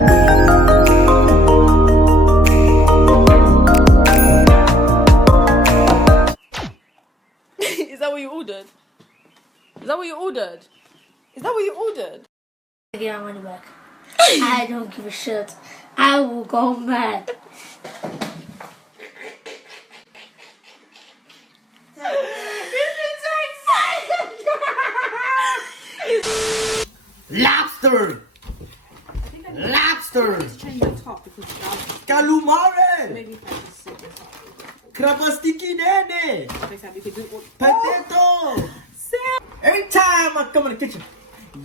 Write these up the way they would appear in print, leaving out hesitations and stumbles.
Is that what you ordered? Is that what you ordered? Is that what you ordered? Get our money back. I don't give a shit. I will go mad. Lobster! Lobster! Change the top because Calumare! maybe if I just sit this up. Krapastiki nene! We could do Potato! Every time I come in the kitchen,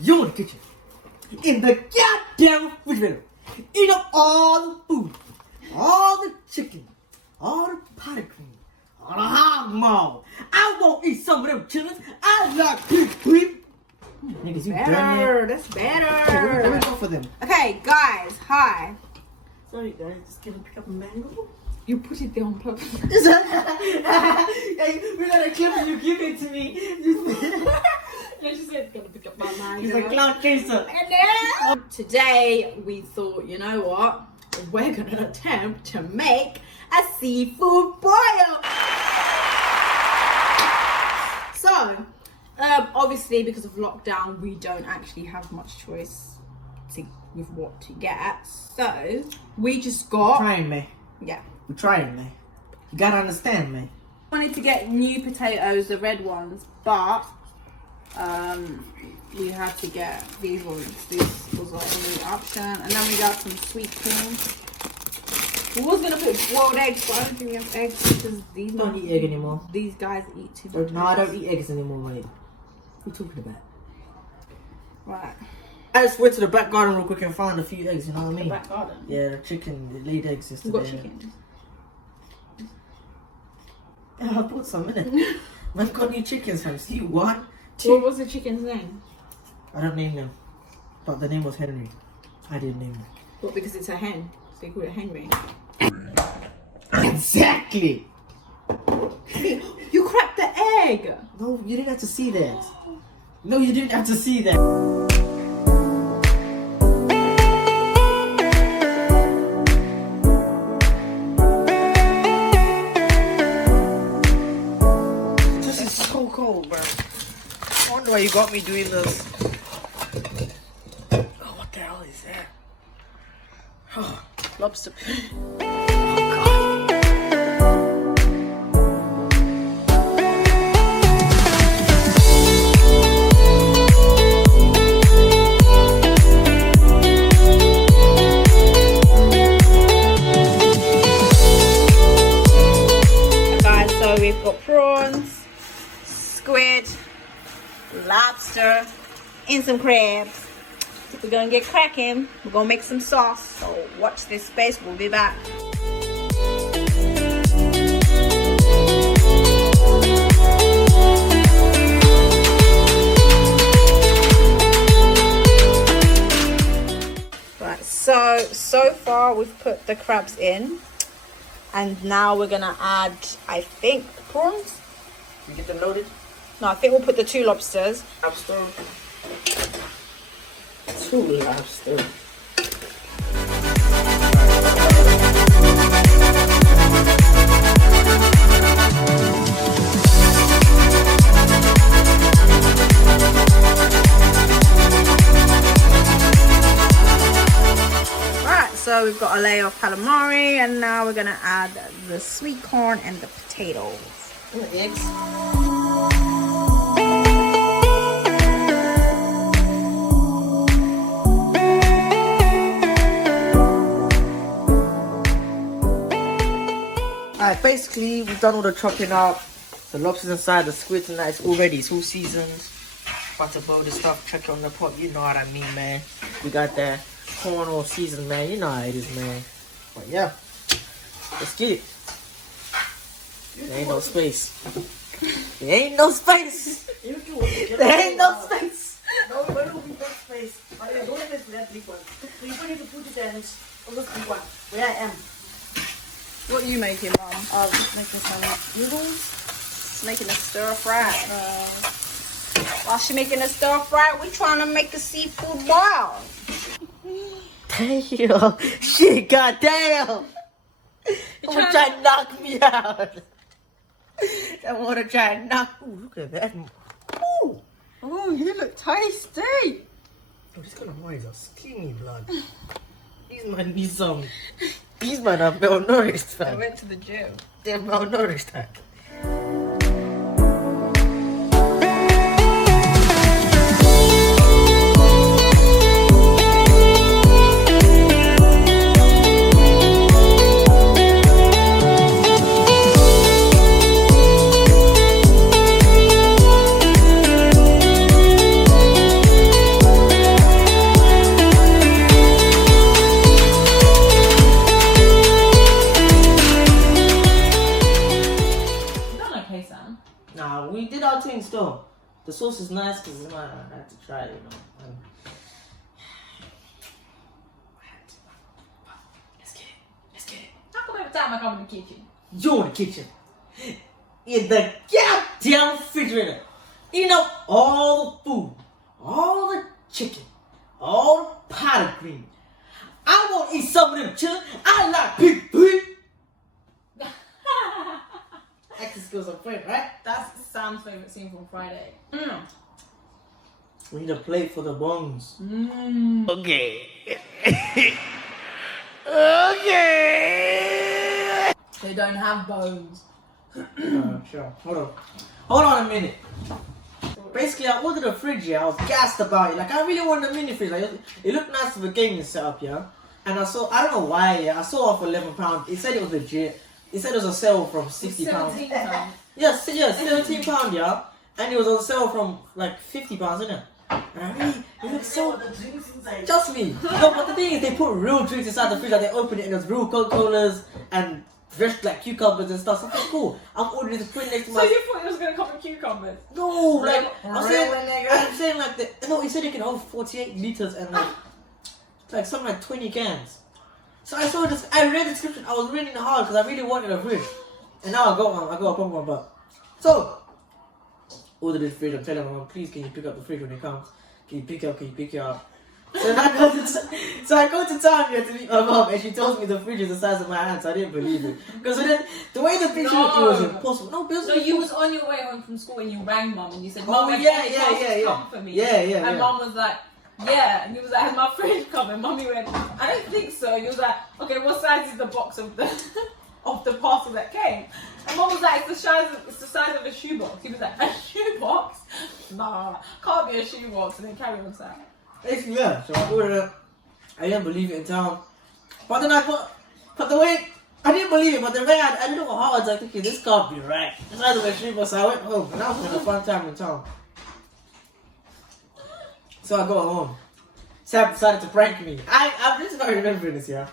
you in the kitchen, in the goddamn refrigerator, eat up all the food, all the chicken, all the potted cream, all the hog maw. I won't eat some of them chitlins. I like beef. Niggas, you better. That's better. Let me go for them. Okay, guys, hi. Sorry, guys, just gonna pick up a mango. You put it there on purpose. Hey, we got a clip and you give it to me. Yeah, she said, gonna pick up my mango. He's a cloud chaser. And then today we thought, you know what? We're gonna attempt to make a seafood boil. So, obviously because of lockdown, we don't actually have much choice with what to get. So we just got. Trying, man. Yeah. We're trying, man. You gotta understand, man. I wanted to get new potatoes, the red ones, but we had to get these ones. This was our only option, and then we got some sweet corn. We was gonna put boiled eggs, but I don't think we have eggs because these don't eat egg anymore. These guys eat too much. No, I don't eat eggs anymore, mate. What are you talking about? Right. I just went to the back garden real quick and found a few eggs. You know what I mean? The back garden. Yeah, the chicken laid eggs yesterday. We got chicken. Yeah, I put some in it. I've got new chickens, folks. You what? What was the chicken's name? I don't name them, but the name was Henry. I didn't name them. Well, because it's a hen, so they call it Henry. Exactly. You cracked the egg. No, you didn't have to see that. No, you didn't have to see that. This is so cold, bro. I wonder why you got me doing this. Oh, what the hell is that? Oh, lobster. We've got prawns, squid, lobster, and some crabs. We're gonna get cracking. We're gonna make some sauce. So watch this space. We'll be back. Right. So far we've put the crabs in. And now we're gonna add, I think, prawns. You get them loaded? No, I think we'll put the 2 lobsters. Lobster. 2 lobster. So we've got a layer of calamari, and now we're gonna add the sweet corn and the potatoes and the eggs. Alright, basically we've done all the chopping up. The lobsters inside, the squids and that, it's all ready, it's all seasoned. About to boil the stuff, chuck it on the pot, you know what I mean, man. We got that corn all seasoned, man, you know how it is, man. But yeah, let's get it. There ain't no space. There ain't no space. There ain't no space. No, there will be no space. But you're doing this with that big one. So you need to put it in on this big one, where I am. What are you making, Mum? I'm making some noodles. Making a stir fry. While she's making a stir fry, we're trying to make a seafood boil. Damn. Shit, goddamn. You wanna try to knock me out. I wanna try and knock. Ooh, look at that. Ooh. Oh, you look tasty. Oh, this kind of wine is a steamy blood. These man need some. These man are malnourished, I fam. went to the gym. They're malnourished, fam. Nah, we did our thing still. The sauce is nice because I had to try it, you know. Let's get it. Let's get it. How come every time I come in the kitchen? You're in the kitchen. In the goddamn refrigerator. Eating up all the food. All the chicken. All the pot of green. I want to eat some of them children. I like pig feet. Acting skills on point, right? That's Sam's favourite scene from Friday. We need a plate for the bones. Okay. Okay. They don't have bones. Sure. Hold on a minute. Basically, I ordered a fridge, yeah. I was gassed about it. Like, I really wanted a mini fridge. Like, it looked nice for the gaming setup, yeah. And I don't know why, yeah. I saw it for £11. It said it was legit. It said it was a sale from £60. £17. Yes, £17, yeah. And it was on sale from like £50, isn't it? And it looks so. Just me. No, but the thing is, they put real drinks inside the fridge. Like, they open it and there's real Coca-Colas and fresh like cucumbers and stuff. So I'm like, cool. I'm ordering this print next to my. So you thought it was going to come with cucumbers? No, like I'm saying like no. He said it can hold 48 liters and like something like 20 cans. So I saw this. I read the description. I was reading it hard because I really wanted a fridge, and now I got one. I got a proper one, but so order this fridge. I'm telling my mom, please, can you pick up the fridge when it comes? Can you pick it up? Can you pick it up? So I go to town here to meet my mom, and she tells me the fridge is the size of my hand. So I didn't believe it because the way the picture looked, it was impossible. No, So you was on your way home from school and you rang mum and you said, Oh, Mum, yeah. come for me. Yeah. And mum was like, yeah. And he was like, has my fridge come? And mummy went, I don't think so. He was like, okay, what size is the box of the of the parcel that came? And mum was like, it's the size of a shoebox. He was like, a shoebox? Nah, can't be a shoebox. And then carry on saying. Basically, yeah. So I ordered it. I didn't believe it in town. But then but the way, I didn't believe it, but the way I didn't know how I was like, okay, this can't be right. The size of a shoebox. So I went home, and that was having a fun time in town. So I got home. Sam decided to prank me. I'm just not remembering this, yeah.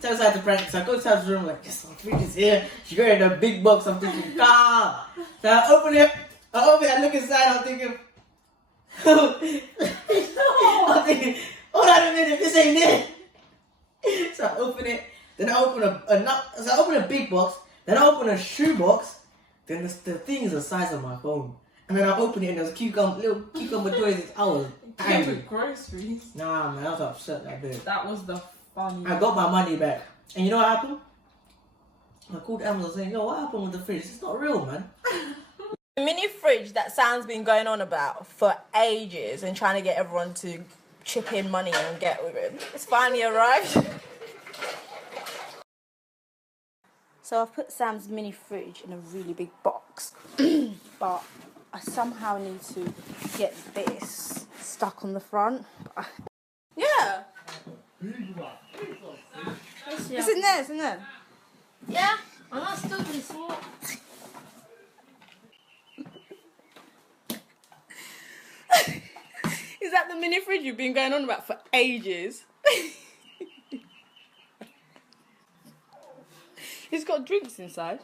Sam decided to prank me. So I go to Sam's room, like, yes, my fridge is here. She got in a big box. I'm thinking, ah. So I open it, I look inside, I'm thinking, I'm thinking, hold on a minute, this ain't it. So I open it, then I open I open a big box, then I open a shoe box, then the thing is the size of my phone. And then I open it and there's little cucumber toys. I was angry. Groceries. Nah, man, I was upset that day. That was the funny. I got my money back. And you know what happened? I called Amazon saying, yo, what happened with the fridge? It's not real, man. The mini fridge that Sam's been going on about for ages and trying to get everyone to chip in money and get with it. It's finally arrived. So I've put Sam's mini fridge in a really big box, but I somehow need to get this stuck on the front. Yeah. It's in there, it's in there. Yeah, I'm not stupid. Small. Is that the mini fridge you've been going on about for ages? It's got drinks inside.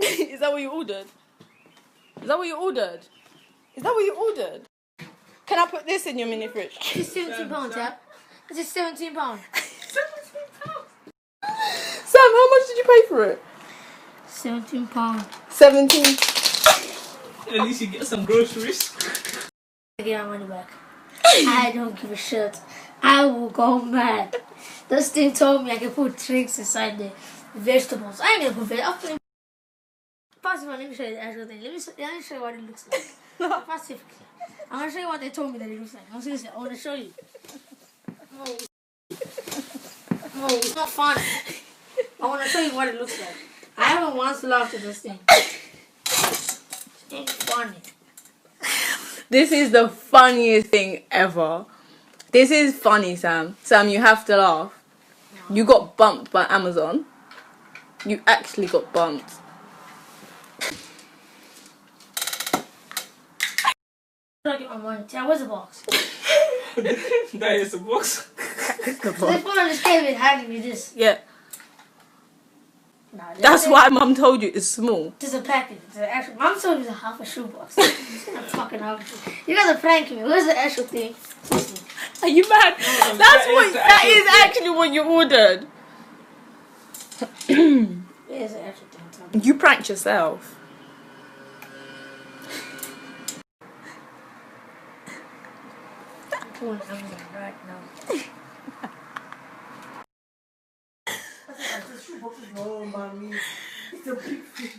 Is that what you ordered? Is that what you ordered? Is that what you ordered? Can I put this in your mini fridge? It's £17, yeah? This is £17. £17. Sam, how much did you pay for it? £17. 17. At least you get some groceries. Get my money back. I don't give a shit. I will go mad. This thing told me I can put drinks inside the vegetables. I ain't gonna put vegetables. Pass it, let me show you the actual thing. Let me show you what it looks like. Specifically. I'm gonna show you what they told me that it looks like. I'm seriously, I wanna show you. No, it's not funny. I wanna show you what it looks like. I haven't once laughed at this thing. It ain't funny. This is the funniest thing ever. This is funny, Sam. Sam, you have to laugh. You got bumped by Amazon. You actually got bumped. I get my money. Tell, where's the box? That is a box. They put on this table hiding me this. Yeah. Nah, That's why Mum told you it's small. There's a package. It's an actual. Mom told me it's a half a shoebox. I'm fucking out. You guys are pranking me. Where's the actual thing? Are you mad? That is actually what you ordered. Where's the actual thing? You pranked yourself. I'm pulling Amazon right now. Oh, mommy. It's a big fish.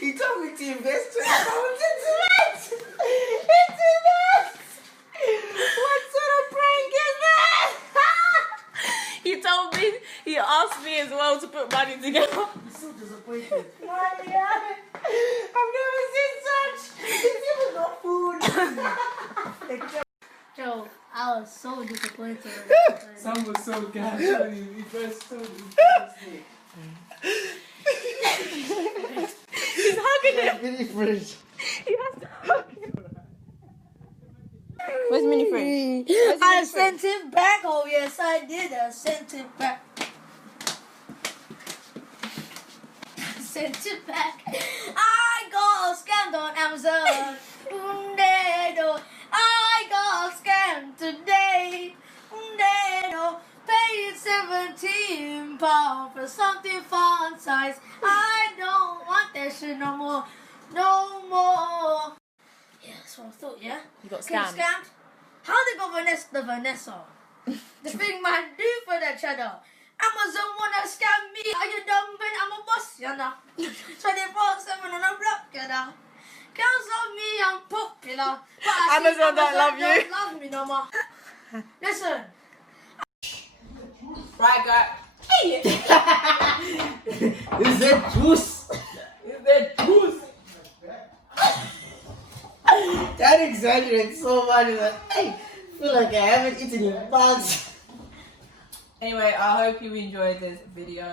He told me to invest $20 into that. Into that. What sort of prank is that? He told me, he asked me as well to put money together. I'm so disappointed. I've never seen such. It's even got food. Joe, I was so disappointed. Sam was so good. He first told me. He's hugging him. Mini fridge. He has to hug him. Where's mini fridge? I sent him back. Oh yes, I did. I sent him back. Sent it back. I got scammed on Amazon. I got scammed today. Paid £17 for something fun size. I don't want that shit no more. No more. Yeah, that's what I thought, yeah? You got Get scammed? How they got Vanessa? The thing man do for that cheddar. Amazon wanna scam me. Are you dumb? I'm a boss, you know. 24/7 on a block, you know. Girls love me, I'm popular. But I see Amazon don't love you. Don't love me no more. Listen. Right, guys. Is that juice? Is that juice? That exaggerates so much that I feel like I haven't eaten in months. Anyway, I hope you enjoyed this video.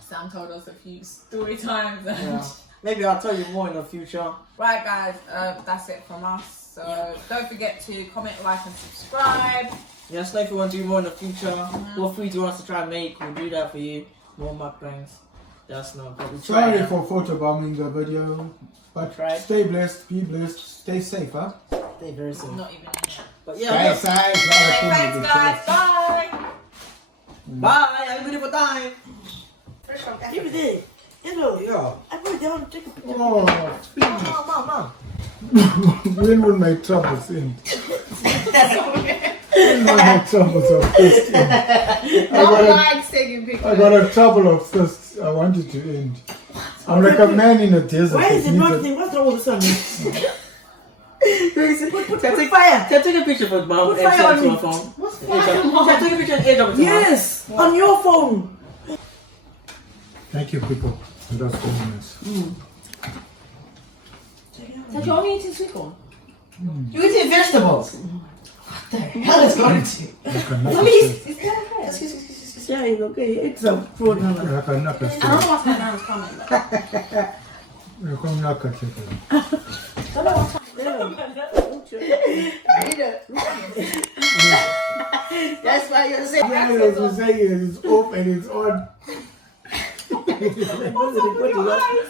Sam told us a few story times. Yeah. Maybe I'll tell you more in the future. Right, guys, that's it from us. So don't forget to comment, like, and subscribe. Yes, if you want to do more in the future, feel free to want us to try and make. We'll do that for you. More mukbangs. That's no problem. Sorry for photobombing the video, but Right. stay blessed, be blessed, stay safe, huh? Stay very soon. Not even in it. But yeah, Stay safe. Thanks, guys. Bye. bye. Have a beautiful time. Give me this. Hello. Yeah. I put it down. Take a picture. Oh, please. Mom. When will my troubles end? When will my troubles of thirst end? Taking pictures. I got a trouble of thirst. I want it to end. I'm like a man in a desert. Why is that it not needs thing? What's wrong with the sun? Put Take fire. Take a picture for mom. Put fire on me. Phone. What's fire? Take a picture and airdrop it to mom. Yes, on your phone. Thank you, people. That's very nice. That you're only eating sweet corn? You're eating vegetables? What the hell is going to? Like a knuckle It's kind of fresh. Yeah, it's okay. It's a fruit. Like a knuckle I don't know what's my mom's coming. You come knuckle chicken. That's why you're saying. Yeah, as you say, it's off and it's on. What's up with your eyes?